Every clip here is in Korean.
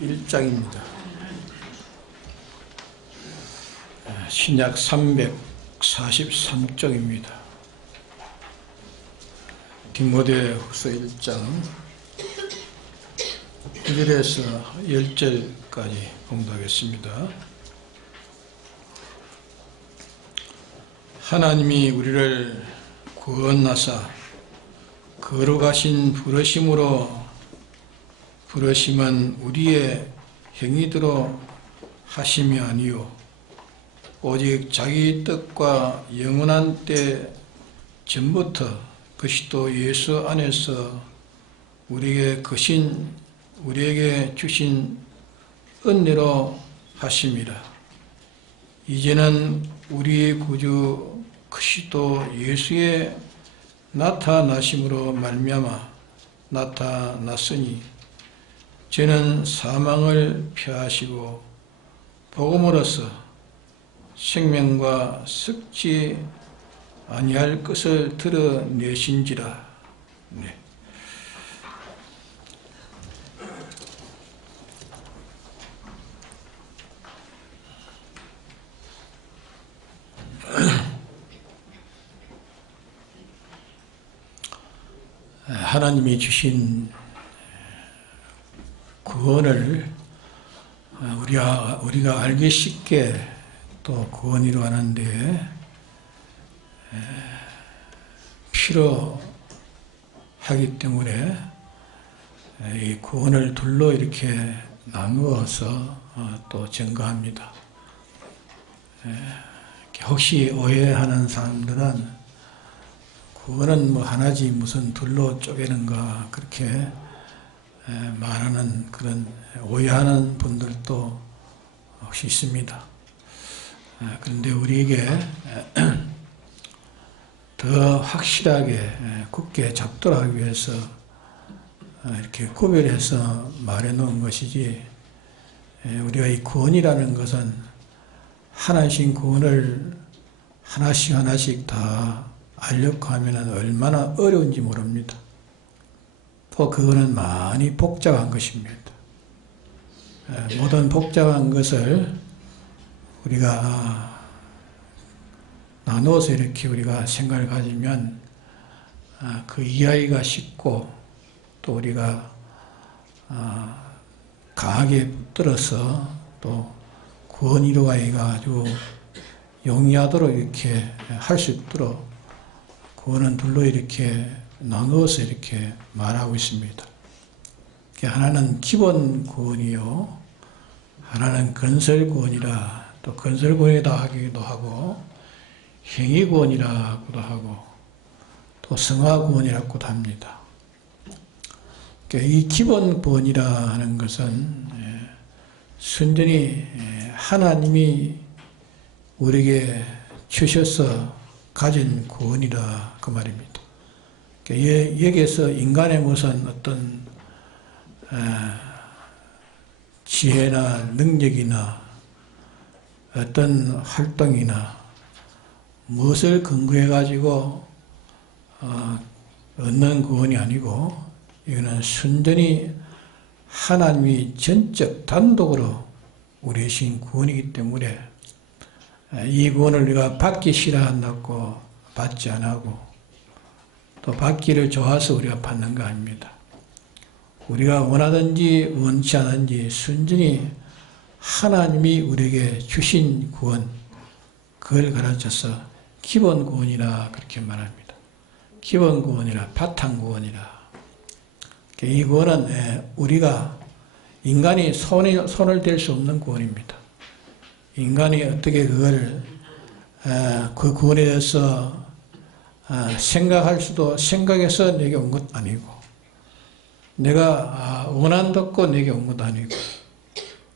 1장입니다. 신약 343쪽입니다. 디모데후서 1장 1절에서 10절까지 봉독하겠습니다. 하나님이 우리를 구원하사 거룩하신 부르심은 우리의 행위대로 하심이 아니요 오직 자기 뜻과 영원한 때 전부터 그리스도 예수 안에서 우리에게 주신 은혜로 하심이라. 이제는 우리의 구주 그리스도 예수의 나타나심으로 말미암아 나타났으니 저는 사망을 피하시고 복음으로써 생명과 썩지 아니할 것을 드러내신지라. 네. 하나님이 주신 구원을 우리가 알기 쉽게 또 구원이라고 하는데 필요하기 때문에 이 구원을 둘로 이렇게 나누어서 또 증거합니다. 혹시 오해하는 사람들은 구원은 하나지 무슨 둘로 쪼개는가 그렇게 말하는 그런 오해하는 분들도 혹시 있습니다. 그런데 우리에게 더 확실하게 굳게 잡도록 하기 위해서 이렇게 구별해서 말해 놓은 것이지, 우리가 이 구원이라는 것은 하나씩 구원을 하나씩 다 알려고 하면 얼마나 어려운지 모릅니다. 또 그거는 많이 복잡한 것입니다. 모든 복잡한 것을 우리가 나누어서 이렇게 우리가 생각을 가지면 그 이해하기가 쉽고 또 우리가 강하게 붙들어서 또 구원 이루기가 아주 용이하도록 이렇게 할 수 있도록 구원은 둘로 이렇게 나누어서 이렇게 말하고 있습니다. 하나는 기본 구원이요, 하나는 건설 구원이라, 또 건설 구원이다 하기도 하고 행위 구원이라고도 하고 또 성화 구원이라고도 합니다. 이 기본 구원이라 하는 것은 순전히 하나님이 우리에게 주셔서 가진 구원이라 그 말입니다. 여기에서 인간의 무슨 어떤 지혜나 능력이나 어떤 활동이나 무엇을 근거해 가지고 얻는 구원이 아니고, 이거는 순전히 하나님이 전적 단독으로 우리의 신 구원이기 때문에 이 구원을 우리가 받기 싫어한다고 받지 안 하고 또 받기를 좋아서 우리가 받는 거 아닙니다. 우리가 원하든지 원치 않은지 순전히 하나님이 우리에게 주신 구원, 그걸 가르쳐서 기본 구원이라 그렇게 말합니다. 기본 구원이라, 바탕 구원이라. 이 구원은 우리가 인간이 손을 댈 수 없는 구원입니다. 인간이 어떻게 그걸 그 구원에 대해서 생각할 수도, 생각해서 내게 온 것 아니고, 내가 원한다고 내게 온 것도 아니고,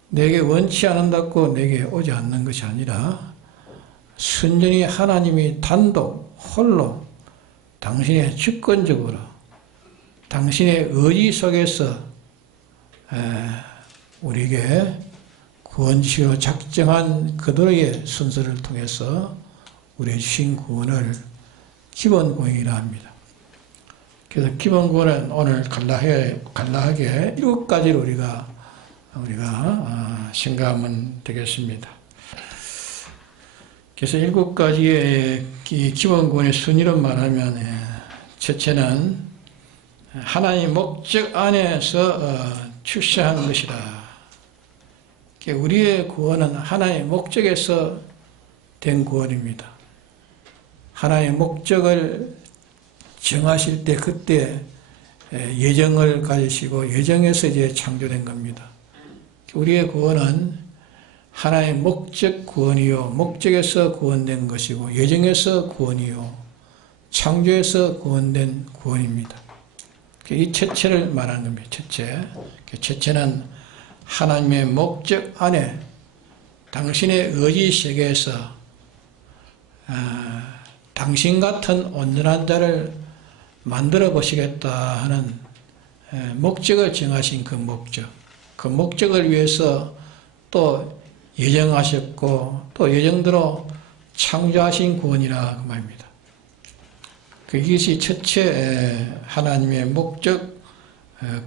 내게 원치 않는다고 내게 오지 않는 것이 아니라 순전히 하나님이 단독 홀로 당신의 주권적으로 당신의 의지 속에서 우리에게 구원시로 작정한 그들의 순서를 통해서 우리의 주신 구원을 기본 구원이라 합니다. 그래서 기본 구원은 오늘 간략하게 7가지로 우리가 우리가 생각하면 되겠습니다. 그래서 7가지의 기본구원의 순위로 말하면, 첫째는 하나님의 목적 안에서 출세한 것이다. 우리의 구원은 하나님의 목적에서 된 구원입니다. 하나님의 목적을 정하실 때 그때 예정을 가지시고 예정에서 이제 창조된 겁니다. 우리의 구원은 하나님의 목적 구원이요, 목적에서 구원된 것이고 예정에서 구원이요, 창조에서 구원된 구원입니다. 이 첫째를 말하는 겁니다. 첫째는 하나님의 목적 안에 당신의 의지 세계에서 당신 같은 온전한 자를 만들어 보시겠다 하는 목적을 정하신 그 목적을 위해서 또 예정하셨고 또 예정대로 창조하신 구원이라 그 말입니다. 이것이 첫째 하나님의 목적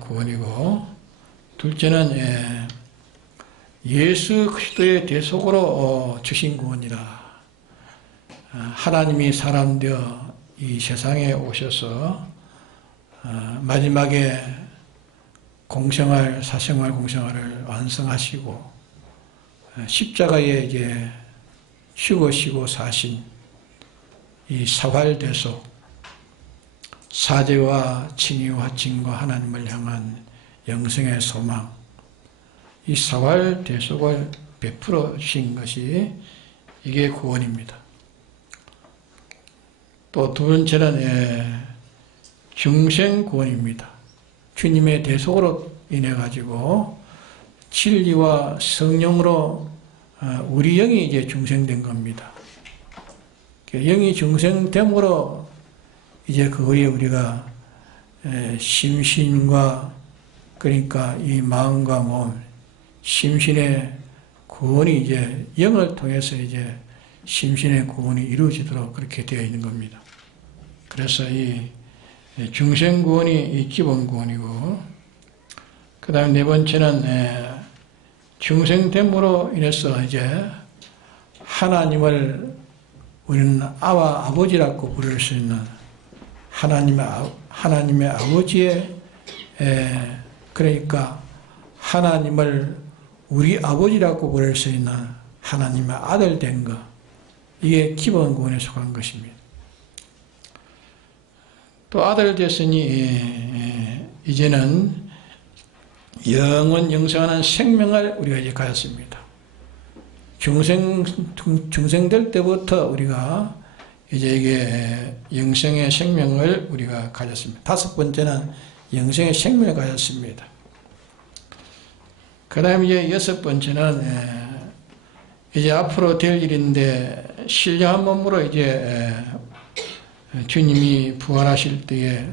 구원이고, 둘째는 예수 그리스도의 대속으로 주신 구원이라. 하나님이 사람 되어 이 세상에 오셔서 마지막에 사생활 공생활을 완성하시고 십자가에 이제 죽으시고 사신 이 사활대속, 사죄와 칭의와 증거 하나님을 향한 영생의 소망, 이 사활대속을 베풀어 주신 것이 이게 구원입니다. 또 두 번째는 중생구원입니다. 주님의 대속으로 인해 가지고 진리와 성령으로 우리 영이 이제 중생된 겁니다. 영이 중생됨으로 이제 그거에 우리가 심신과, 그러니까 이 마음과 몸, 심신의 구원이 이제 영을 통해서 이제 심신의 구원이 이루어지도록 그렇게 되어 있는 겁니다. 그래서 이 중생구원이 이 기본구원이고, 그 다음에 네 번째는 중생됨으로 인해서 이제 하나님을 우리는 아와 아버지라고 부를 수 있는 하나님의 아버지의, 그러니까 하나님을 우리 아버지라고 부를 수 있는 하나님의 아들 된 것, 이게 기본 구원에 속한 것입니다. 또 아들 됐으니 이제는 영원하는 생명을 우리가 이제 가졌습니다. 중생될 때부터 우리가 이제 이게 영생의 생명을 우리가 가졌습니다. 다섯 번째는 영생의 생명을 가졌습니다. 그 다음에 이제 여섯 번째는 이제 앞으로 될 일인데, 신령한 몸으로 이제 주님이 부활하실 때에,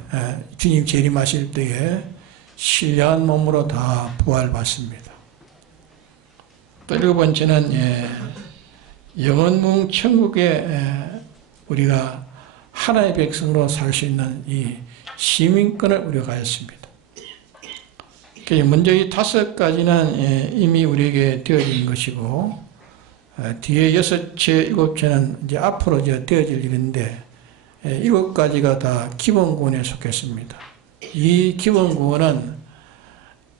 주님 재림하실 때에 신령한 몸으로 다 부활받습니다. 또 일곱 번째는 영원문 천국에 우리가 하나의 백성으로 살 수 있는 이 시민권을 우리가 가졌습니다. 먼저 이 다섯 가지는 이미 우리에게 되어진 것이고, 뒤에 여섯째, 일곱째는 이제 앞으로 이제 되어질 일인데, 일곱 가지가 다 기본구원에 속했습니다. 이 기본구원은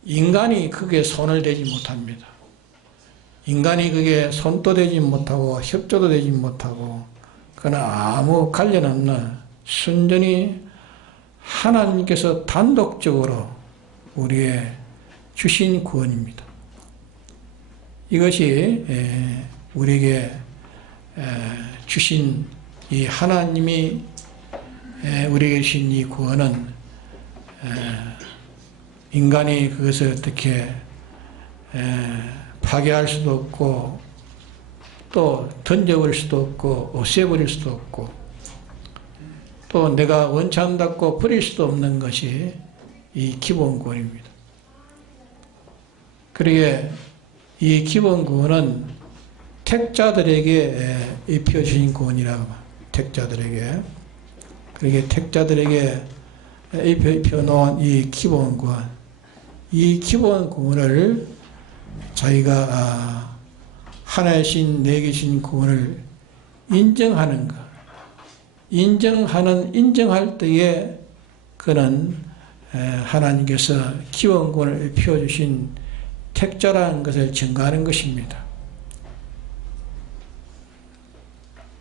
인간이 그게 손을 대지 못합니다. 인간이 그게 손도 대지 못하고 협조도 되지 못하고, 그러나 아무 관련 없는 순전히 하나님께서 단독적으로 우리의 주신 구원입니다. 이것이 우리에게 주신 이 하나님이 우리에게 주신 이 구원은 인간이 그것을 어떻게 파괴할 수도 없고 또 던져버릴 수도 없고 없애버릴 수도 없고 또 내가 원치 않다고 버릴 수도 없는 것이 이 기본구원입니다. 그러기에 이 기본구원은 택자들에게 입혀주신 구원이라고 합니다. 택자들에게. 그러기에 택자들에게 입혀놓은 이 기본구원, 이 기본구원을 자기가 하나의 신, 내게 신 구원을 인정하는 것, 인정할 때에 그는 하나님께서 기원구원을 피워주신 택자라는 것을 증거하는 것입니다.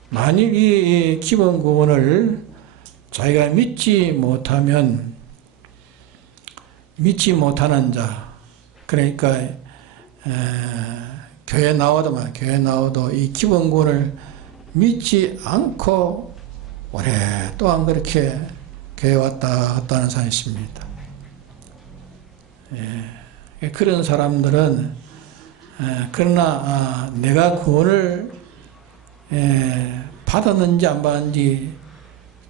만일 이 기원구원을 자기가 믿지 못하면, 믿지 못하는 자, 그러니까 교회 나와도 이 기원구원을 믿지 않고 오랫동안 그렇게 교회 왔다 갔다 하는 사람이 있습니다. 그런 사람들은 그러나 내가 구원을 받았는지 안 받았는지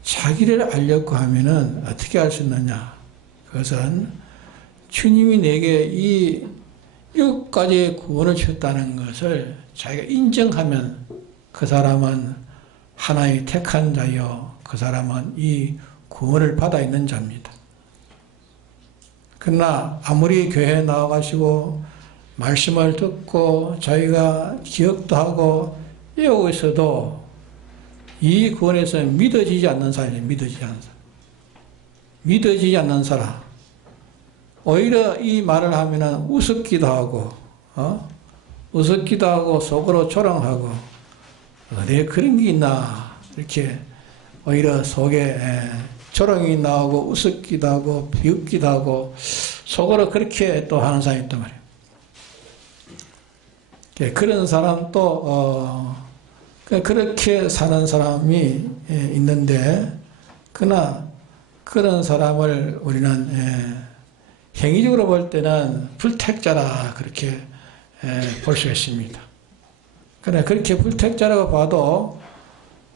자기를 알려고 하면은 어떻게 알 수 있느냐? 그것은 주님이 내게 이 7가지의 구원을 주셨다는 것을 자기가 인정하면 그 사람은 하나님이 택한 자요, 그 사람은 이 구원을 받아 있는 자입니다. 그러나 아무리 교회에 나와가지고 말씀을 듣고 자기가 기억도 하고 외우고 있어도 이 구원에서 믿어지지 않는 사람이에요. 믿어지지 않는 사람. 오히려 이 말을 하면은 우습기도 하고, 속으로 조롱하고, 어디에 그런 게 있나, 이렇게 오히려 속에 조롱이 나오고, 우습기도 하고, 비웃기도 하고, 속으로 그렇게 또 하는 사람이 있단 말이에요. 그런 사람 또, 그렇게 사는 사람이 있는데, 그러나 그런 사람을 우리는 행위적으로 볼 때는 불택자라 그렇게 볼 수 있습니다. 그러나 그렇게 불택자라고 봐도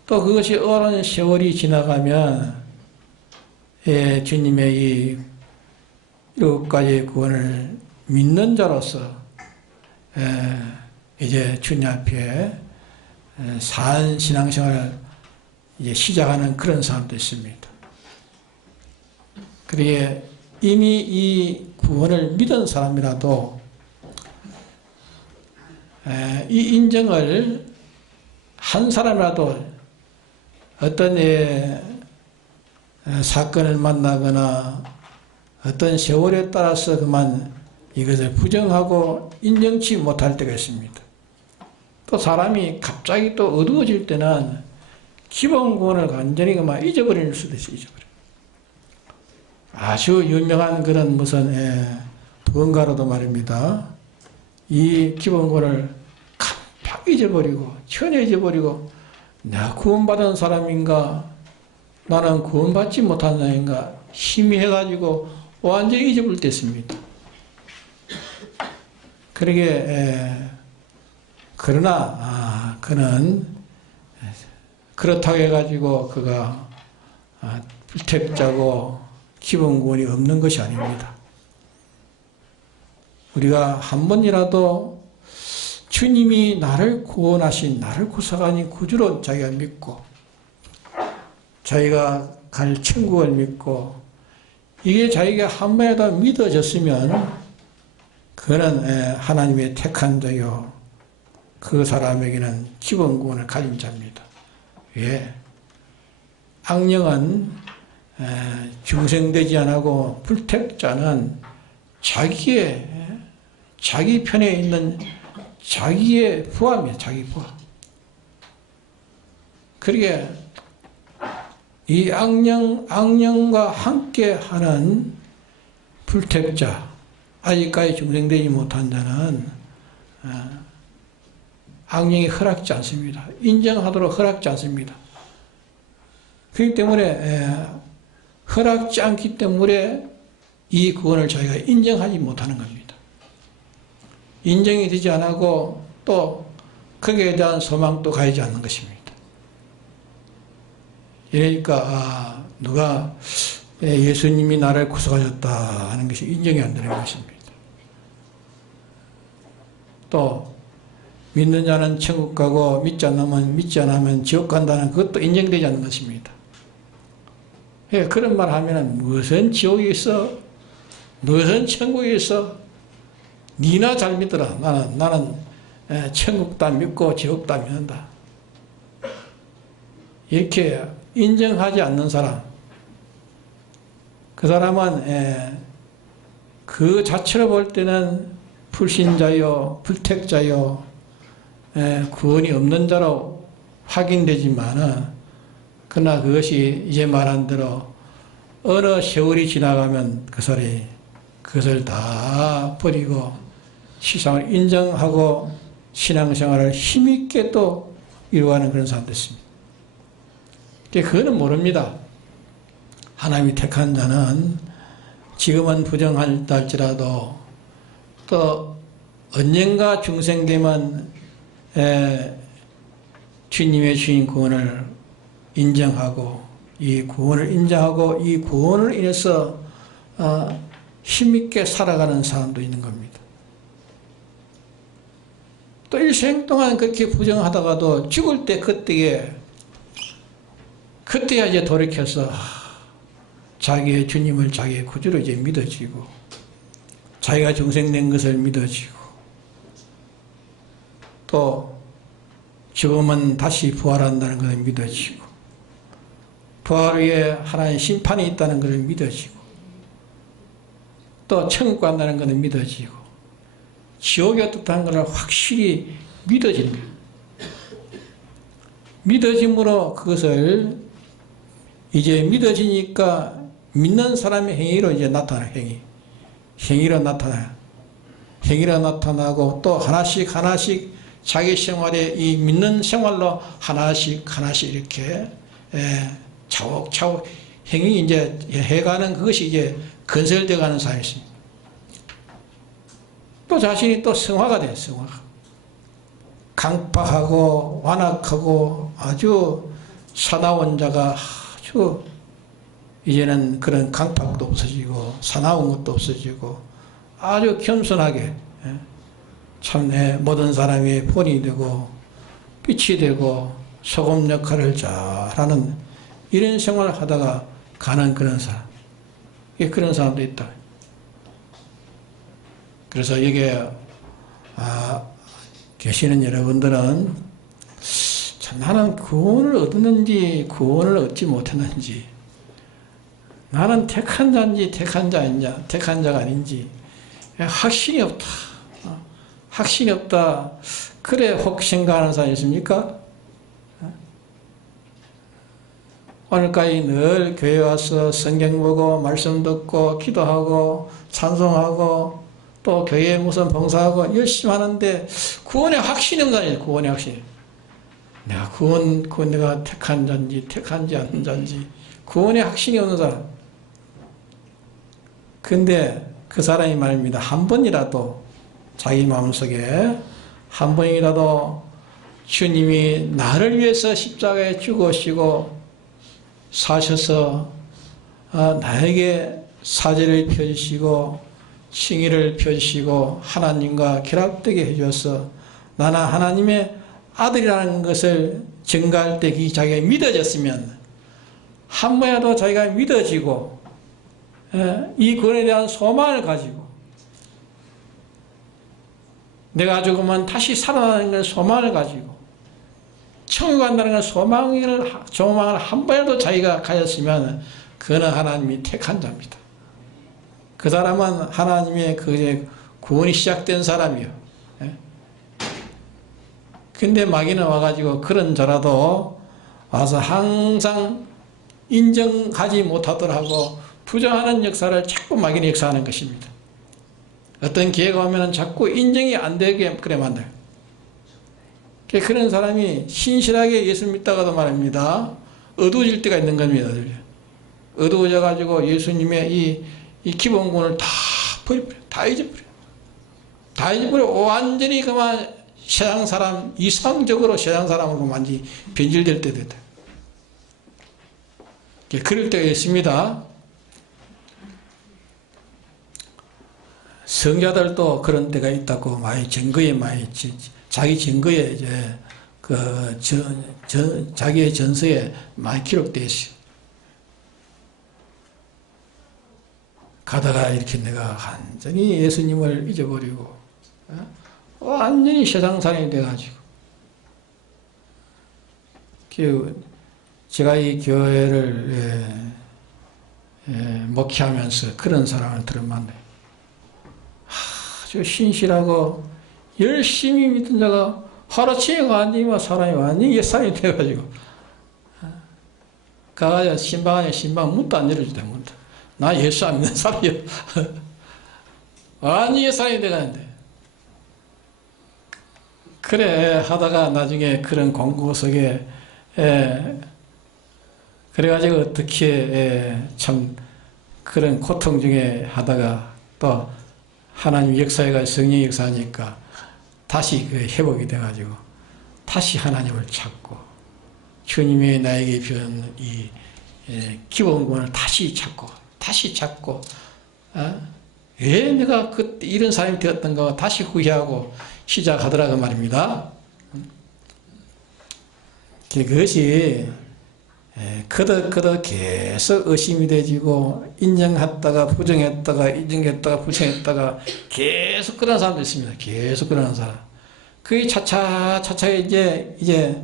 또 그것이 오랜 세월이 지나가면 주님의 이 7가지의 구원을 믿는 자로서 이제 주님 앞에 산 신앙생활을 이제 시작하는 그런 사람도 있습니다. 그러기에 이미 이 구원을 믿은 사람이라도 이 인정을 한 사람이라도 어떤 사건을 만나거나 어떤 세월에 따라서 그만 이것을 부정하고 인정치 못할 때가 있습니다. 또 사람이 갑자기 또 어두워질 때는 기본 구원을 완전히 그만 잊어버릴 수도 있어요. 아주 유명한 그런 무슨 번가로도 말입니다. 이 기본 구원을 깜빡 잊어버리고 전혀 잊어버리고 내가 구원받은 사람인가 나는 구원받지 못한 사람인가 희미해가지고 완전히 잊어버릴 때 있습니다. 그러나 그는 그렇다고 해가지고 그가 불택자고 기본 구원이 없는 것이 아닙니다. 우리가 한 번이라도 주님이 나를 구원하신, 나를 구속하신 구주로 자기가 믿고, 자기가 갈 천국을 믿고, 이게 자기가 한 번이라도 믿어졌으면, 그는 하나님의 택한 자요, 그 사람에게는 기본 구원을 가진 자입니다. 왜? 악령은 중생되지 않고 불택자는 자기 편에 있는 자기의 부하입니다. 자기 부하. 그러게 이 악령과 함께 하는 불택자, 아직까지 중생되지 못한 자는 악령이 허락지 않습니다. 인정하도록 허락지 않습니다. 그렇기 때문에 허락지 않기 때문에 이 구원을 저희가 인정하지 못하는 겁니다. 인정이 되지 않고 또 거기에 대한 소망도 가지지 않는 것입니다. 이러니까 누가 예수님이 나를 구속하셨다 하는 것이 인정이 안 되는 것입니다. 또 믿는 자는 천국 가고 믿지 않으면 지옥 간다는 그것도 인정되지 않는 것입니다. 그런 말 하면 무슨 지옥이 있어? 무슨 천국이 있어? 니나 잘 믿어라. 나는 천국도 안 믿고 지옥도 안 믿는다. 이렇게 인정하지 않는 사람, 그 사람은 그 자체로 볼 때는 불신자요, 불택자요, 구원이 없는 자로 확인되지만은, 그러나 그것이 이제 말한 대로 어느 세월이 지나가면 그 사람이 그것을 다 버리고 세상을 인정하고 신앙생활을 힘있게 또 이루어가는 그런 사람 됐습니다. 그거는 모릅니다. 하나님이 택한 자는 지금은 부정한다 할지라도 또 언젠가 중생 되면 주님의 주인 구원을 인정하고 이 구원을 인정하고 이 구원을 인해서 힘있게 살아가는 사람도 있는 겁니다. 또 일생 동안 그렇게 부정하다가도 죽을 때 그때야 이제 돌이켜서 자기의 주님을 자기의 구주로 이제 믿어지고 자기가 중생된 것을 믿어지고 또 죽으면 다시 부활한다는 것을 믿어지고 부활 후에 하나님의 심판이 있다는 것을 믿어지고 또 천국 간다는 것을 믿어지고 지옥이 어떻다는 것을 확실히 믿어지는 거예요. 믿어짐으로 그것을 이제 믿어지니까 믿는 사람의 행위로 이제 나타나요. 행위로 나타나요. 행위로 나타나고 또 하나씩 자기 생활에 이 믿는 생활로 하나씩 이렇게 차곡차곡 행위 이제 해가는 그것이 이제 건설되어 가는 사람이 있습니다. 또 자신이 또 성화가 돼요. 성화가. 강팍하고 완악하고 아주 사나운 자가 아주 이제는 그런 강팍도 없어지고 사나운 것도 없어지고 아주 겸손하게 참 모든 사람의 본이 되고 빛이 되고 소금 역할을 잘하는 이런 생활을 하다가 가는 그런 사람, 그런 사람도 있다. 그래서 여기에 계시는 여러분들은 참 나는 구원을 얻었는지 구원을 얻지 못했는지, 나는 택한 자인지 택한 자가 아닌지 확신이 없다. 확신이 없다. 그래 혹 생각하는 사람이 있습니까? 오늘까지 늘 교회 와서 성경 보고 말씀 듣고 기도하고 찬송하고 또 교회에 무슨 봉사하고 열심히 하는데 구원의 확신이 없는 사람이에요. 구원의 확신. 내가 구원 내가 택한 자인지 택한지 않는 자인지 구원의 확신이 없는 사람. 근데 그 사람이 말입니다. 한 번이라도 자기 마음속에 한 번이라도 주님이 나를 위해서 십자가에 죽으시고 사셔서 나에게 사제를 펴주시고 칭의를 펴주시고 하나님과 결합되게 해주어서 나는 하나님의 아들이라는 것을 증거할 때 자기가 믿어졌으면 한 번이라도 자기가 믿어지고 이 구원에 대한 소망을 가지고 내가 죽으면 다시 살아나는 걸 소망을 가지고 천국 간다는 걸 소망을 한 번이라도 자기가 가졌으면 그는 하나님이 택한 자입니다. 그 사람은 하나님의 그 구원이 시작된 사람이요. 근데 마귀는 와가지고 그런 자라도 와서 항상 인정하지 못하더라고 부정하는 역사를 자꾸 마귀는 역사하는 것입니다. 어떤 기회가 오면 자꾸 인정이 안 되게 그래 만들어요. 그런 사람이 신실하게 예수 믿다가도 말입니다. 어두워질 때가 있는 겁니다. 어두워져 가지고 예수님의 이 기본권을 다 버려버려. 다 잊어버려. 다 잊어버려. 완전히 그만 세상 사람, 이상적으로 세상 사람으로 완전히 변질될 때도 있다. 그럴 때가 있습니다. 성자들도 그런 때가 있다고 많이 증거에 많이 자기 증거에 이제 자기의 전서에 많이 기록되어 있어요. 가다가 이렇게 내가 완전히 예수님을 잊어버리고 완전히 세상 사람이 돼가지고. 제가 이 교회를 목회하면서 그런 사람을 들어만나요. 아주 신실하고 열심히 믿는 자가 하루치에 완전히 사람이 완전히 옛사람이 돼가지고 가가지고 신방 문도 안 열어주대. 문도. 나 예수 안 믿는 사람이야. 완전히 옛사람이 돼가는데 그래 하다가 나중에 그런 공고 속에 그래가지고 어떻게 참 그런 고통 중에 하다가 또 하나님 역사가 성령 역사하니까 다시 그 회복이 돼가지고 다시 하나님을 찾고 주님의 나에게 주는 이 기본권을 다시 찾고 왜 내가 그때 이런 사람이 되었던가 다시 후회하고 시작하더라고 말입니다. 그것이 그덕 계속 의심이 되지고 인정했다가 부정했다가 부정했다가 계속 그런 사람도 있습니다. 계속 그러는 사람. 그게 차차 이제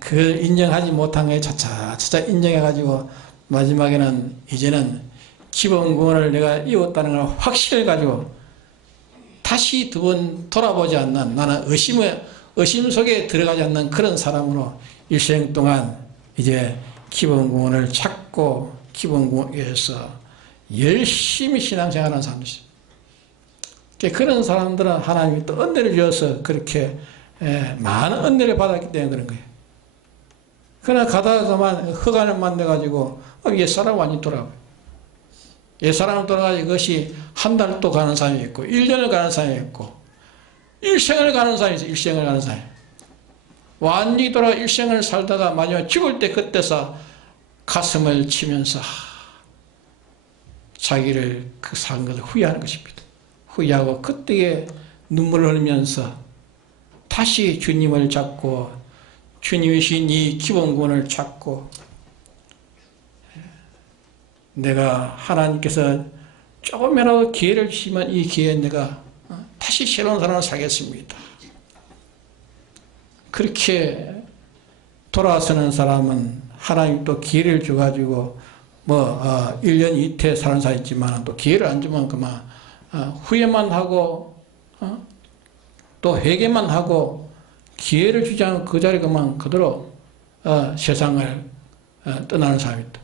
그걸 인정하지 못한 게 차차 인정해가지고 마지막에는 이제는 기본권을 내가 이뤘다는 걸 확신을 가지고 다시 두 번 돌아보지 않는, 나는 의심 속에 들어가지 않는 그런 사람으로 일생 동안 이제 기본권을 찾고 기본권에서 열심히 신앙생활하는 사람들이 있어요. 그런 사람들은 하나님이 또 은혜를 주어서 그렇게 많은 은혜를 받았기 때문에 그런 거예요. 그러나 가다가 그만 흑암을 만나가지고 옛사람 완전히 돌아가요. 옛사람을 돌아가지고 그것이 한 달 또 가는 사람이 있고 1년을 가는 사람이 있고 일생을 가는 사람이 있어요. 일생을 가는 사람이. 완전히 돌아 일생을 살다가 마지막 죽을 때 그때서 가슴을 치면서 자기를 그 산 것을 후회하는 것입니다. 후회하고 그때에 눈물을 흘리면서 다시 주님을 잡고 주님이신 이 기본권을 찾고 내가 하나님께서 조금이라도 기회를 주시면 이 기회에 내가 다시 새로운 사람을 살겠습니다. 그렇게 돌아서는 사람은 하나님 또 기회를 줘가지고 1년 이태 사는 사람 있지만 또 기회를 안 주면 그만 후회만 하고 또 회개만 하고 기회를 주지 않고 그 자리에 그만 그대로 세상을 떠나는 사람이 있다.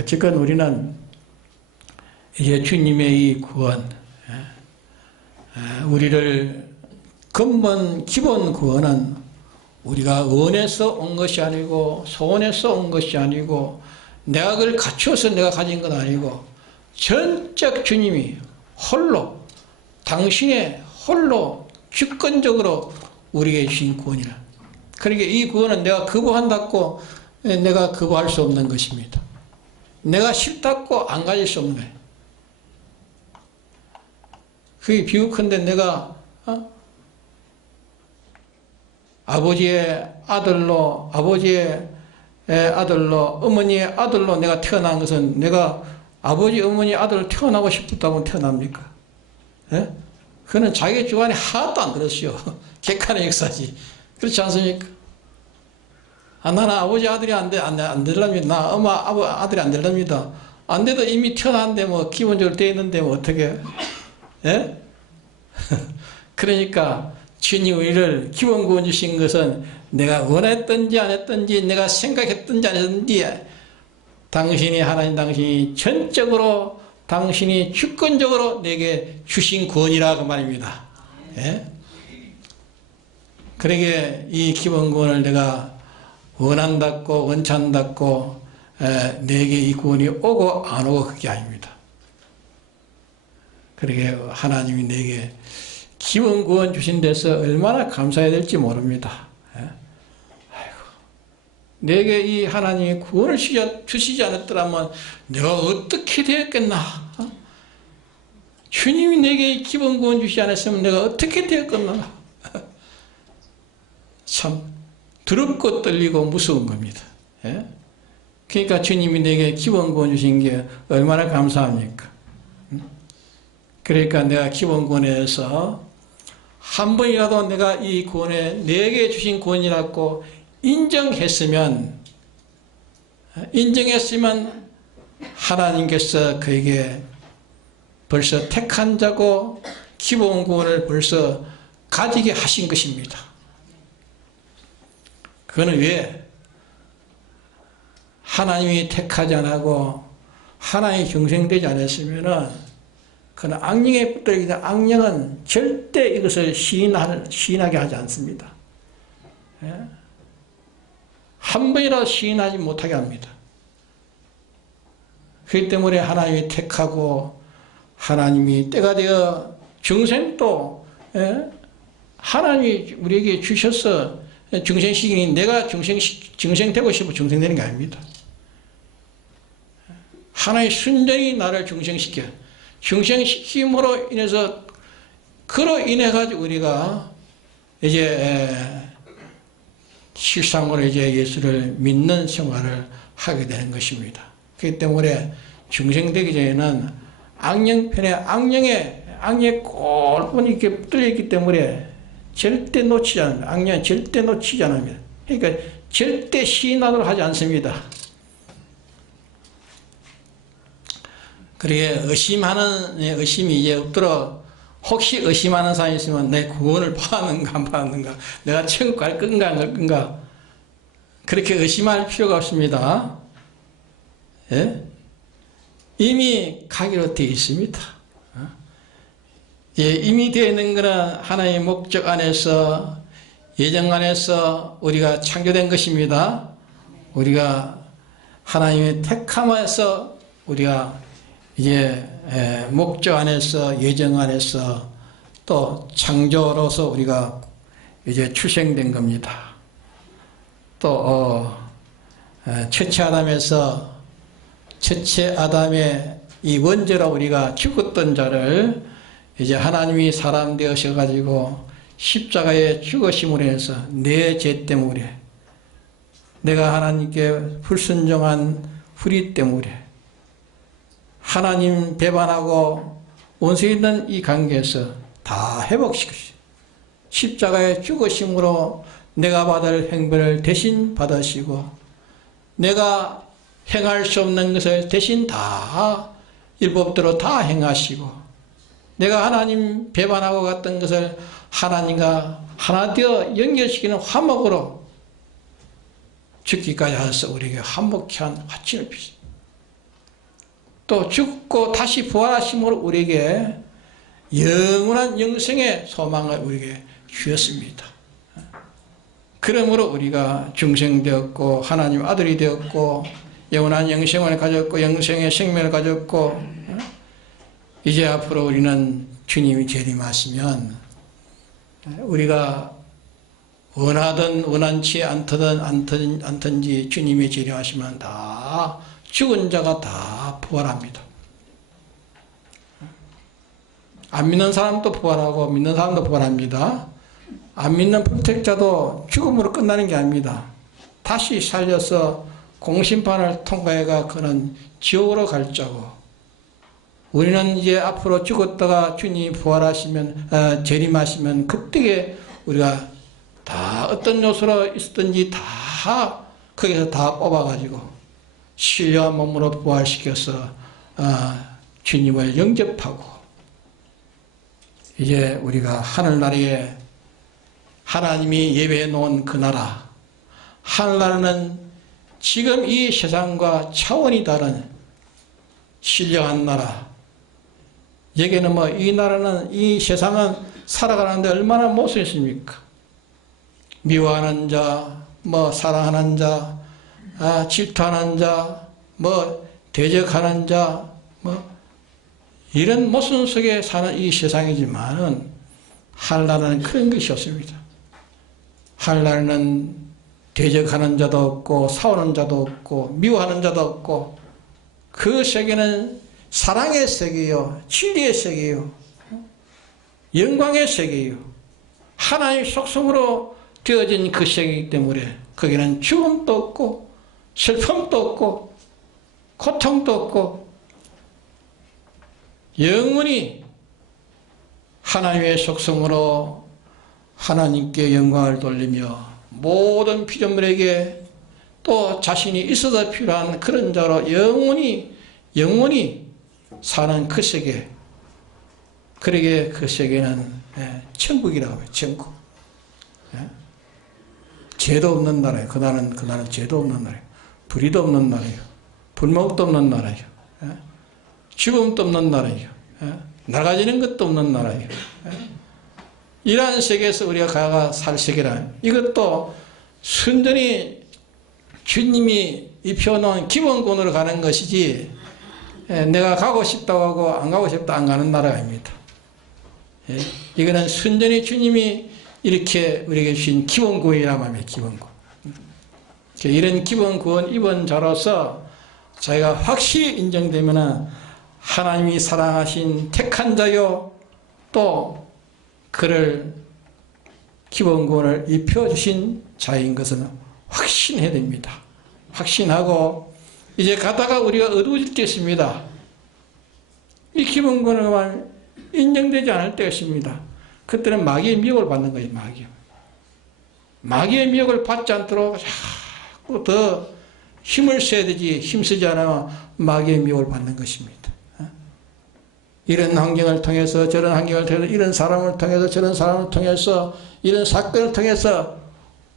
어쨌건 우리는 이제 주님의 이 구원, 우리를 근본 기본 구원은 우리가 원해서 온 것이 아니고 소원해서 온 것이 아니고 내가 그걸 갖추어서 내가 가진 건 아니고 전적 주님이 홀로 당신의 홀로 주권적으로 우리에게 주신 구원이라. 그러니까 이 구원은 내가 거부한다고 내가 거부할 수 없는 것입니다. 내가 싫다고 안 가질 수 없는 거예요. 그게 비유컨대 내가 아버지의 아들로 어머니의 아들로 내가 태어난 것은 내가 아버지 어머니 아들로 태어나고 싶었다고 태어납니까? 예? 그는 자기 주관이 하나도 안 그렇지요. 객관의 역사지. 그렇지 않습니까? 나는 아버지 아들이 안 되랍니다. 나 엄마 아들이 안 되랍니다. 안 돼도 이미 태어났는데 기본적으로 되어 있는데 어떻게 예? 그러니까 주님 우리를 기본 구원 주신 것은 내가 원했든지 안 했든지 내가 생각했든지 안 했든지 당신이 하나님 당신이 전적으로 당신이 주권적으로 내게 주신 구원이라 그 말입니다. 예? 그러게 이 기본 구원을 내가 원한다고 원찬다고 내게 이 구원이 오고 안 오고 그게 아닙니다. 그러게 하나님이 내게 기본 구원 주신 데서 얼마나 감사해야 될지 모릅니다. 아이고, 내게 이 하나님이 구원을 주시지 않았더라면 내가 어떻게 되었겠나? 주님이 내게 기본 구원 주시지 않았으면 내가 어떻게 되었겠나? 참 두렵고 떨리고 무서운 겁니다. 그러니까 주님이 내게 기본 구원 주신 게 얼마나 감사합니까? 그러니까 내가 기본권에서 한 번이라도 내가 이 구원에 내게 주신 구원이라고 인정했으면 하나님께서 그에게 벌써 택한 자고 기본 구원을 벌써 가지게 하신 것입니다. 그거는 왜? 하나님이 택하지 않고 하나님이 중생되지 않았으면은 그는 악령에 붙들기 때문에 악령은 절대 이것을 시인하게 하지 않습니다. 한 번이라도 시인하지 못하게 합니다. 그렇기 때문에 하나님이 택하고 하나님이 때가 되어 중생도 하나님이 우리에게 주셔서 중생시키니 내가 중생되고 싶어 중생되는 게 아닙니다. 하나의 순전히 나를 중생시켜 중생시킴으로 인해서 그로 인해 가지고 우리가 이제 실상으로 이제 예수를 믿는 생활을 하게 되는 것입니다. 그렇기 때문에 중생되기 전에는 악령편에 악령의 꼴분이 이렇게 뚫려 있기 때문에 절대 놓치지 않습니다. 악령은 절대 놓치지 않습니다. 그러니까 절대 시인하도록 하지 않습니다. 그러게 의심이 이제 없도록 혹시 의심하는 사람이 있으면 내 구원을 받았는가 안 받았는가 내가 천국 갈 건가 안 갈 건가 그렇게 의심할 필요가 없습니다. 예? 이미 가기로 되어 있습니다. 예, 이미 되어 있는 것은 하나님의 목적 안에서 예정 안에서 우리가 창조된 것입니다. 우리가 하나님의 택함에서 우리가 이제 목적 안에서 예정 안에서 또 창조로서 우리가 이제 출생된 겁니다. 또 첫째 아담의 이 원죄로 우리가 죽었던 자를 이제 하나님이 사람 되어서 가지고 십자가에 죽으심으로 해서 내 죄 때문에 내가 하나님께 불순종한 후리 때문에 하나님 배반하고 원수 있는 이 관계에서 다 회복시키시오. 십자가에 죽으심으로 내가 받을 행벌을 대신 받으시고 내가 행할 수 없는 것을 대신 다 율법대로 다 행하시고 내가 하나님 배반하고 갔던 것을 하나님과 하나 되어 연결시키는 화목으로 죽기까지 하셔서 우리에게 화목케 한 화친을 비치 또 죽고 다시 부활하심으로 우리에게 영원한 영생의 소망을 우리에게 주셨습니다. 그러므로 우리가 중생되었고 하나님 아들이 되었고 영원한 영생을 가졌고 영생의 생명을 가졌고 이제 앞으로 우리는 주님이 재림하시면 우리가 원하든 원한치 않든지 주님이 재림하시면 다 죽은 자가 다 부활합니다. 안 믿는 사람도 부활하고 믿는 사람도 부활합니다. 안 믿는 불택자도 죽음으로 끝나는 게 아닙니다. 다시 살려서 공심판을 통과해가 그는 지옥으로 갈 자고 우리는 이제 앞으로 죽었다가 주님이 부활하시면 재림하시면 그때 우리가 다 어떤 요소로 있었든지 다 거기서 다 뽑아가지고 신령한 몸으로 부활시켜서 주님을 영접하고 이제 우리가 하늘나라에 하나님이 예배해 놓은 그 나라 하늘나라는 지금 이 세상과 차원이 다른 신령한 나라 여기는 뭐 이 나라는 이 세상은 살아가는데 얼마나 못쓰겠습니까? 미워하는 자, 뭐 사랑하는 자 질투하는 자, 뭐 대적하는 자, 뭐 이런 모순 속에 사는 이 세상이지만은 하늘나라는 그런 것이 없습니다. 하늘나라는 대적하는 자도 없고 싸우는 자도 없고 미워하는 자도 없고 그 세계는 사랑의 세계요, 진리의 세계요, 영광의 세계요, 하나님의 속성으로 되어진 그 세계이기 때문에 거기는 죽음도 없고 슬픔도 없고 고통도 없고 영원히 하나님의 속성으로 하나님께 영광을 돌리며 모든 피조물에게 또 자신이 있어서 필요한 그런 자로 영원히 사는 그 세계, 그러게 그 세계는 천국이라고 해요. 천국. 죄도 없는 나라예요. 그날은 죄도 없는 나라예요. 불의도 없는 나라예요. 불목도 없는 나라예요. 죽음도 없는 나라예요. 나가지는 것도 없는 나라예요. 이러한 세계에서 우리가 살 세계라. 이것도 순전히 주님이 입혀놓은 기본권으로 가는 것이지, 내가 가고 싶다고 하고 안 가고 싶다 안 가는 나라가 아닙니다. 이거는 순전히 주님이 이렇게 우리에게 주신 기본구원이란 말이에요. 기본구원. 이런 기본구원 입은 자로서 자기가 확실히 인정되면 하나님이 사랑하신 택한 자요, 또 그를 기본구원을 입혀주신 자인 것은 확신해야 됩니다. 확신하고 이제 가다가 우리가 어두워질 때 있습니다. 이 기본구원을 인정되지 않을 때가 있습니다. 그때는 마귀의 미혹을 받는 거예요. 마귀의 미혹을 받지 않도록 자꾸 더 힘을 써야 되지, 힘쓰지 않으면 마귀의 미혹을 받는 것입니다. 이런 환경을 통해서 저런 환경을 통해서 이런 사람을 통해서 저런 사람을 통해서 이런 사건을 통해서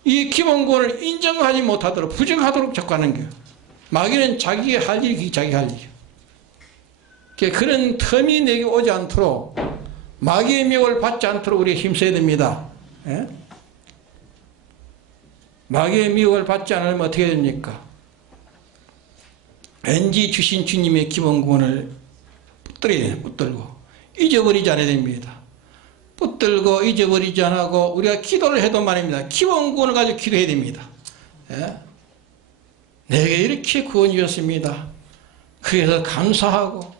이 기본권을 인정하지 못하도록 부정하도록 자꾸 하는 거예요. 마귀는 자기 할 일이 자기 할 일이에요. 그런 텀이 내게 오지 않도록, 마귀의 미혹을 받지 않도록 우리가 힘써야 됩니다. 마귀의 미혹을 받지 않으면 어떻게 됩니까? 왠지 주신 주님의 기본권을 붙들고 잊어버리지 않아야 됩니다. 붙들고 잊어버리지 않고 우리가 기도를 해도 말입니다. 기본구원을 가지고 기도해야 됩니다. 내게 이렇게 구원이 줬습니다. 그래서 감사하고,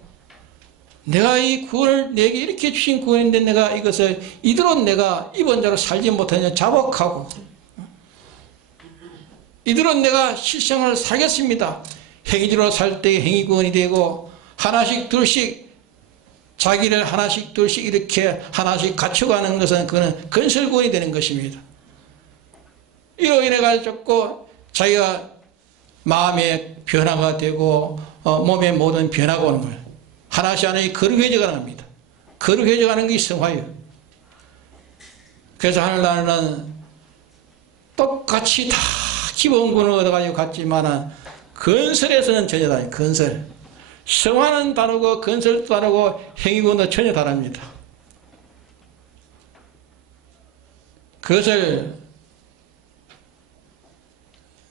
내가 이 구원을 내게 이렇게 주신 구원인데 내가 이것을 이대로 내가 이번 자로 살지 못하냐 자복하고, 이대로 내가 실생활을 살겠습니다. 행위대로 살 때 행위구원이 되고, 하나씩 둘씩 자기를 하나씩 둘씩 이렇게 하나씩 갖춰가는 것은 그거는 건설구원이 되는 것입니다. 이로 인해 가지고 자기가 마음의 변화가 되고 몸의 모든 변화가 오는 거예요. 하나씩 하나씩 거룩해져 가는 겁니다. 거룩해져 가는 게 성화예요. 그래서 하늘나라는 똑같이 다 기본구원을 얻어가지고 갔지만 건설에서는 전혀 다르죠. 건설. 성화는 다르고 건설도 다르고 행위구원도 전혀 다릅니다. 그것을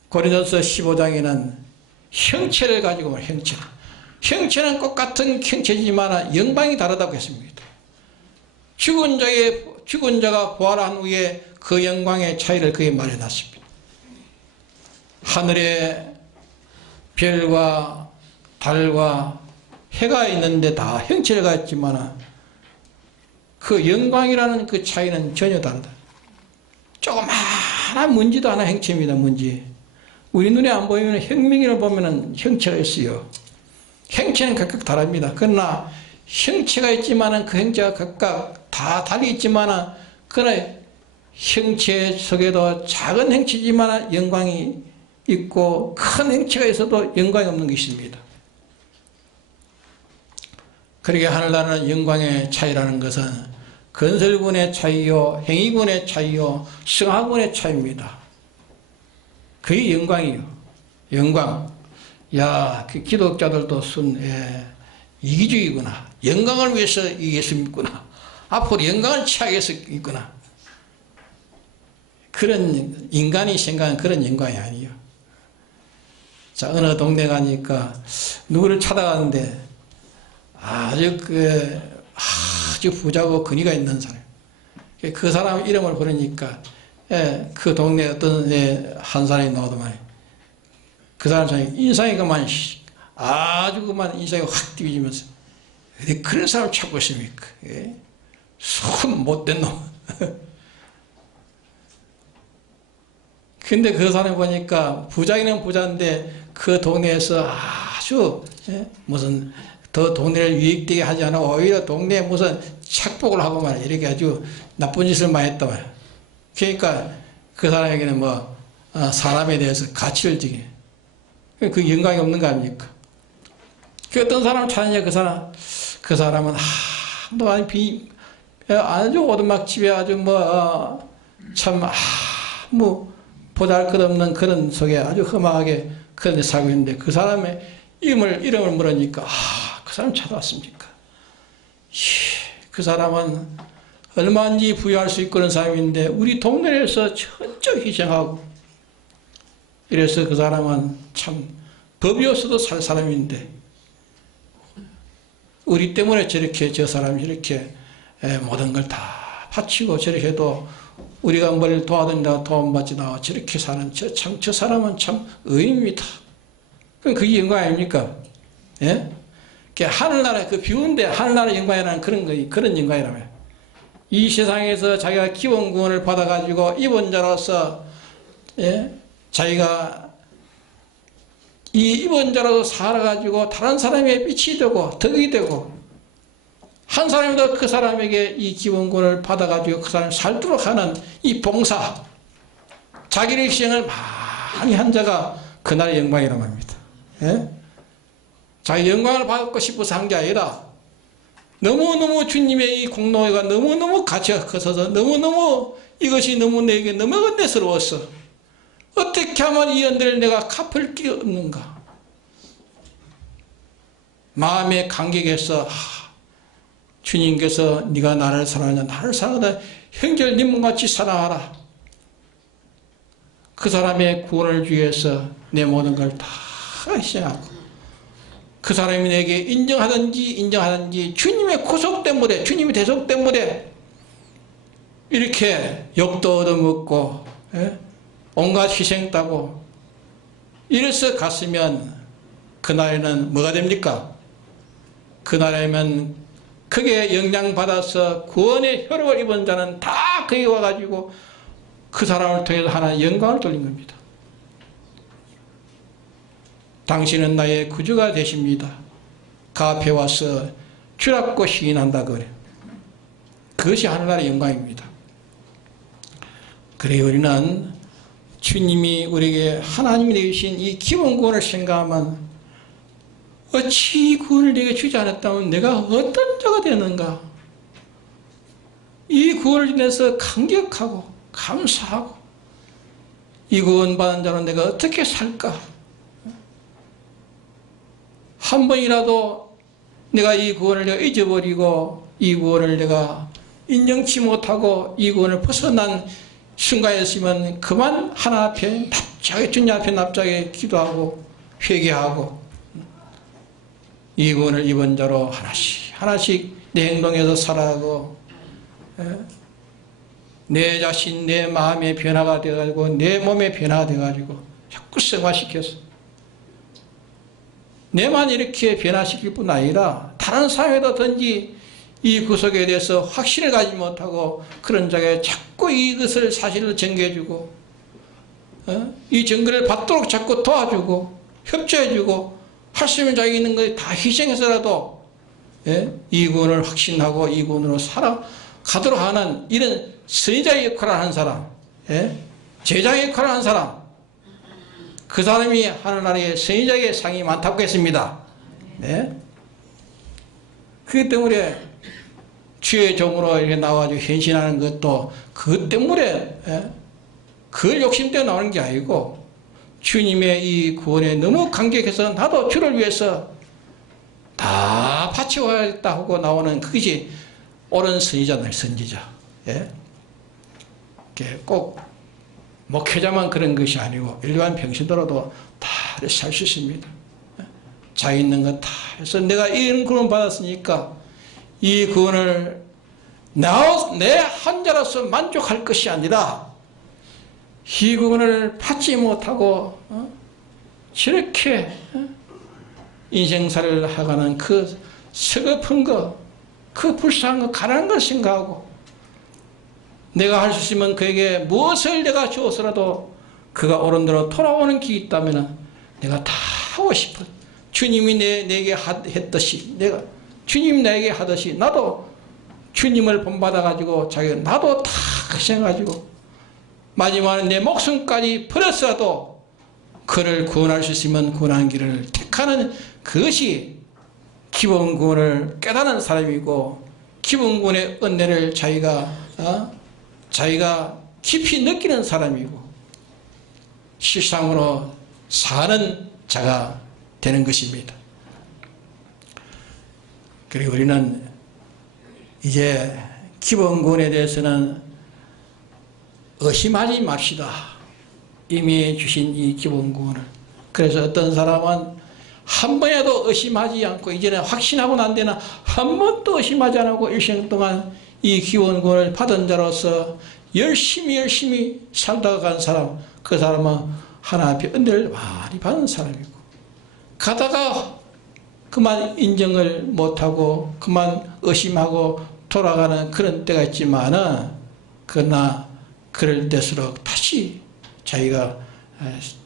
고린도서 15장에는 형체를 가지고 말해요. 형체는 똑같은 형체지만 영광이 다르다고 했습니다. 죽은 자가 부활한 후에 그 영광의 차이를 그에 말해놨습니다. 하늘에 별과 달과 해가 있는데 다 형체를 가졌지만 그 영광이라는 그 차이는 전혀 다르다. 조그마한 먼지도 하나 형체입니다. 먼지. 우리 눈에 안 보이면 형명이를 보면 형체가 있어요. 형체는 각각 다릅니다. 그러나 형체가 있지만 그 형체가 각각 다 달리 있지만 그러나 형체 속에도 작은 형체지만 영광이 있고 큰 형체가 있어도 영광이 없는 게 있습니다. 그러게 하늘나라는 영광의 차이라는 것은 건설군의 차이요, 행위군의 차이요, 성화군의 차이입니다. 그게 영광이요. 영광. 야, 그 기독자들도 이기주의구나. 영광을 위해서 예수 믿구나. 앞으로 영광을 취하기 위해서 있구나. 그런 인간이 생각하는 그런 영광이 아니에요. 자, 어느 동네 가니까 누구를 찾아가는데 아주 부자고 권위가 있는 사람. 그 사람 이름을 부르니까 그 동네 어떤 한 사람이 나오더만 그 사람 인상이 그만 아주 그만 인상이 확 뒤집으면서 그런 사람을 찾고 있습니까? 손 못된 놈. 근데 그 사람 보니까 부자이는 부자인데 그 동네에서 아주 무슨 더 동네를 유익되게 하지 않아 오히려 동네에 무슨 착복을 하고 말이야. 이렇게 아주 나쁜 짓을 많이 했다 말이야. 그러니까 그 사람에게는 뭐 사람에 대해서 가치를 지게. 그 영광이 없는 거 아닙니까? 그 어떤 사람을 찾느냐, 그 사람은 아주 오두막집에 아주 보잘것없는 그런 속에 아주 험하게 그런 데 살고 있는데 그 사람의 이름을 물으니까 그 사람 찾아왔습니까? 그 사람은 얼마든지 부유할 수 있고 그런 사람인데 우리 동네에서 천적 희생하고 이래서 그 사람은 참 법이 없어도 살 사람인데 우리 때문에 저렇게 저 사람이 이렇게 모든 걸 다 바치고 저렇게 해도 우리가 뭘 도와준다고 도움받지 나와 저렇게 사는 저 사람은 참 의인입니다. 그럼 그게 영광 아닙니까? 예? 하늘나라 그 비운데 하늘나라 영광이라는 그런 영광이라며. 이 세상에서 자기가 기본 구원을 받아가지고 입원자로서 자기가 이 입원자로서 살아가지고 다른 사람의 빛이 되고 덕이 되고 한 사람이라도 그 사람에게 이 기본 구원을 받아가지고 그 사람을 살도록 하는 이 봉사 자기의 희생을 많이 한 자가 그날의 영광이라고 합니다. 자기 영광을 받고 싶어서 한 게 아니라 너무너무 주님의 이 공로가 너무너무 가치가 커서 너무너무 이것이 너무 내게 너무 은혜스러웠어. 어떻게 하면 이 은혜를 내가 갚을 게 없는가. 마음의 감격에서 주님께서 네가 나를 사랑하냐 나를 사랑하다 형제를 네 몸같이 사랑하라. 그 사람의 구원을 위해서 내 모든 걸 다 희생하고 그 사람이 내게 인정하든지 주님의 구속 때문에 주님의 대속 때문에 이렇게 욕도 얻어먹고 온갖 희생 따고 이래서 갔으면 그날에는 뭐가 됩니까? 그날에는 크게 영향받아서 구원의 혈육을 입은 자는 다 거기 와가지고 그 사람을 통해서 하나님 영광을 돌린 겁니다. 당신은 나의 구주가 되십니다. 그 앞에 와서 주라고 시인한다 그래. 그것이 하늘나라의 영광입니다. 그래 우리는 주님이 우리에게 하나님이 내주신 이 기본 구원을 생각하면 어찌 이 구원을 내게 주지 않았다면 내가 어떤 자가 되는가. 이 구원을 인해서 감격하고 감사하고 이 구원 받은 자는 내가 어떻게 살까. 한 번이라도 내가 이 구원을 내가 잊어버리고 이 구원을 내가 인정치 못하고 이 구원을 벗어난 순간이었으면 그만 하나 앞에 납작하게 주님 앞에 납작하게 기도하고 회개하고 이 구원을 입은 자로 하나씩 내 행동에서 살아가고 내 자신 내 마음의 변화가 되어가지고 내 몸의 변화가 되어가지고 자꾸 승화시켜서 내만 이렇게 변화시킬 뿐 아니라 다른 사회에다든지 이 구속에 대해서 확신을 가지지 못하고 그런 자에게 자꾸 이것을 사실을 전개해주고 이 전개를 받도록 자꾸 도와주고 협조해주고 할 수 있는 자에게 있는 걸 다 희생해서라도 이 구원을 확신하고 이 구원으로 살아가도록 하는 이런 선지자의 역할을 하는 사람 제자의 역할을 하는 사람 그 사람이 하늘나라의 선지자의 상이 많다고 했습니다. 그렇기 때문에 주의 종으로 이렇게 나와가지고 헌신하는 것도 그것 때문에 그걸 욕심 때문에 나오는 게 아니고 주님의 이 구원에 너무 감격해서 나도 주를 위해서 다 바치워야겠다 하고 나오는 그것이 옳은 선지자들 선지자. 꼭 목회자만 그런 것이 아니고 일반 병신들로도 다 살 수 있습니다. 자기 있는 것 다 해서 내가 이런 구원 받았으니까 이 구원을 내 한자로서 만족할 것이 아니라 이 구원을 받지 못하고 저렇게 인생살이를 하가는 그 서글픈 거, 그 불쌍한 거, 가난한 걸 생각하고 내가 할 수 있으면 그에게 무엇을 내가 주어서라도 그가 옳은 대로 돌아오는 길이 있다면 내가 다 하고 싶어. 주님이 내게 했듯이 주님이 나에게 하듯이 나도 주님을 본받아가지고 자기가 나도 다 희생해가지고 마지막에 내 목숨까지 버렸어도 그를 구원할 수 있으면 구원하는 길을 택하는 그것이 기본구원을 깨닫는 사람이고 기본구원의 은혜를 자기가 깊이 느끼는 사람이고 실상으로 사는 자가 되는 것입니다. 그리고 우리는 이제 기본구원에 대해서는 의심하지 맙시다. 이미 주신 이 기본구원을. 그래서 어떤 사람은 한 번에도 의심하지 않고 이제는 확신하고 난 데는 한 번도 의심하지 않고 일생 동안 이 기본구원을 받은 자로서 열심히 살다가 간 사람, 그 사람은 하나님 앞에 은혜를 많이 받은 사람이고 가다가 그만 인정을 못하고 그만 의심하고 돌아가는 그런 때가 있지만은 그러나 그럴 때일수록 다시 자기가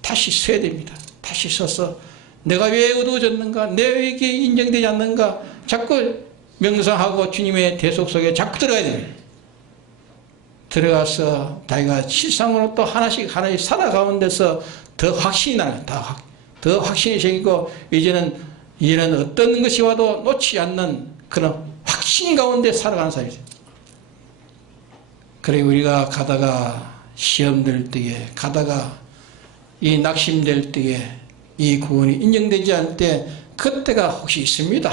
다시 서야 됩니다. 다시 서서 내가 왜 어두워졌는가? 내가 왜 이렇게 인정되지 않는가? 자꾸 명상하고 주님의 대속 속에 자꾸 들어가야 됩니다. 들어가서 자기가 실상으로 또 하나씩 살아가는 데서 더 확신이 나요. 더 확신이 생기고 이제는 어떤 것이 와도 놓지 않는 그런 확신 가운데 살아가는 사람이죠. 그리고 우리가 가다가 시험 될 때에 가다가 이 낙심될 때에 이 구원이 인정되지 않을 때 그때가 혹시 있습니다.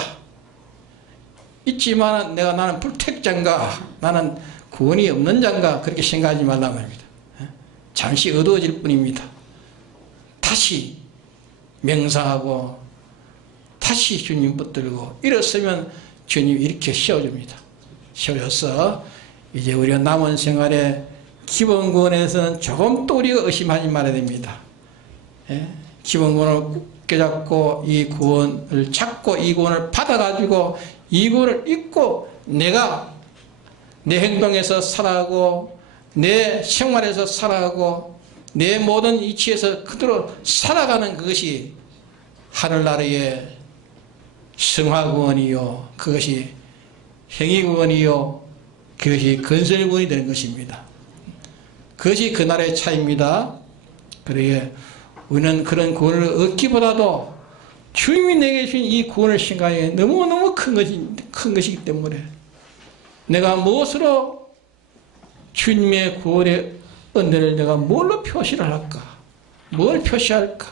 있지만 나는 불택자인가 나는 구원이 없는 자인가 그렇게 생각하지 말란 말입니다. 잠시 어두워질 뿐입니다. 다시 명상하고 다시 주님 붙들고 일어서면 주님이 이렇게 세워줍니다. 세워줘서 이제 우리가 남은 생활에 기본 구원에서는 조금 또 우리가 의심하지 말아야 됩니다. 기본 구원을 굳게 잡고 이 구원을 찾고 이 구원을 받아가지고 이 구원을 잊고 내가 내 행동에서 살아가고 내 생활에서 살아가고 내 모든 이치에서 그대로 살아가는 그것이 하늘나라의 성화구원이요 그것이 행위구원이요 그것이 건설구원이 되는 것입니다. 그것이 그 나라의 차이입니다. 그러기에 우리는 그런 구원을 얻기보다도 주님이 내게 주신 이 구원을 생각해 너무너무 큰 것이기 때문에 내가 무엇으로 주님의 구원의 은혜를 내가 뭘로 표시를 할까? 뭘 표시할까?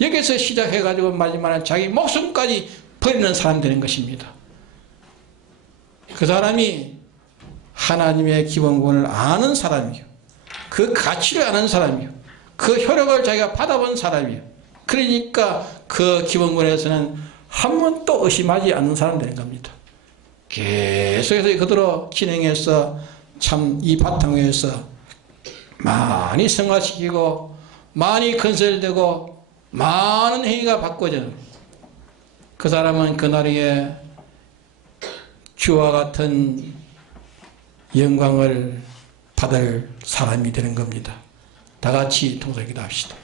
여기서 시작해가지고 마지막에 자기 목숨까지 버리는 사람 되는 것입니다. 그 사람이 하나님의 기본구원을 아는 사람이요. 그 가치를 아는 사람이요. 그 효력을 자기가 받아본 사람이요. 그러니까 그 기본구원에서는 한 번도 의심하지 않는 사람 되는 겁니다. 계속해서 그대로 진행해서 참 이 바탕에서 많이 성화시키고 많이 건설되고 많은 행위가 바꿔져요. 그 사람은 그날에 주와 같은 영광을 받을 사람이 되는 겁니다. 다 같이 동서기도 합시다.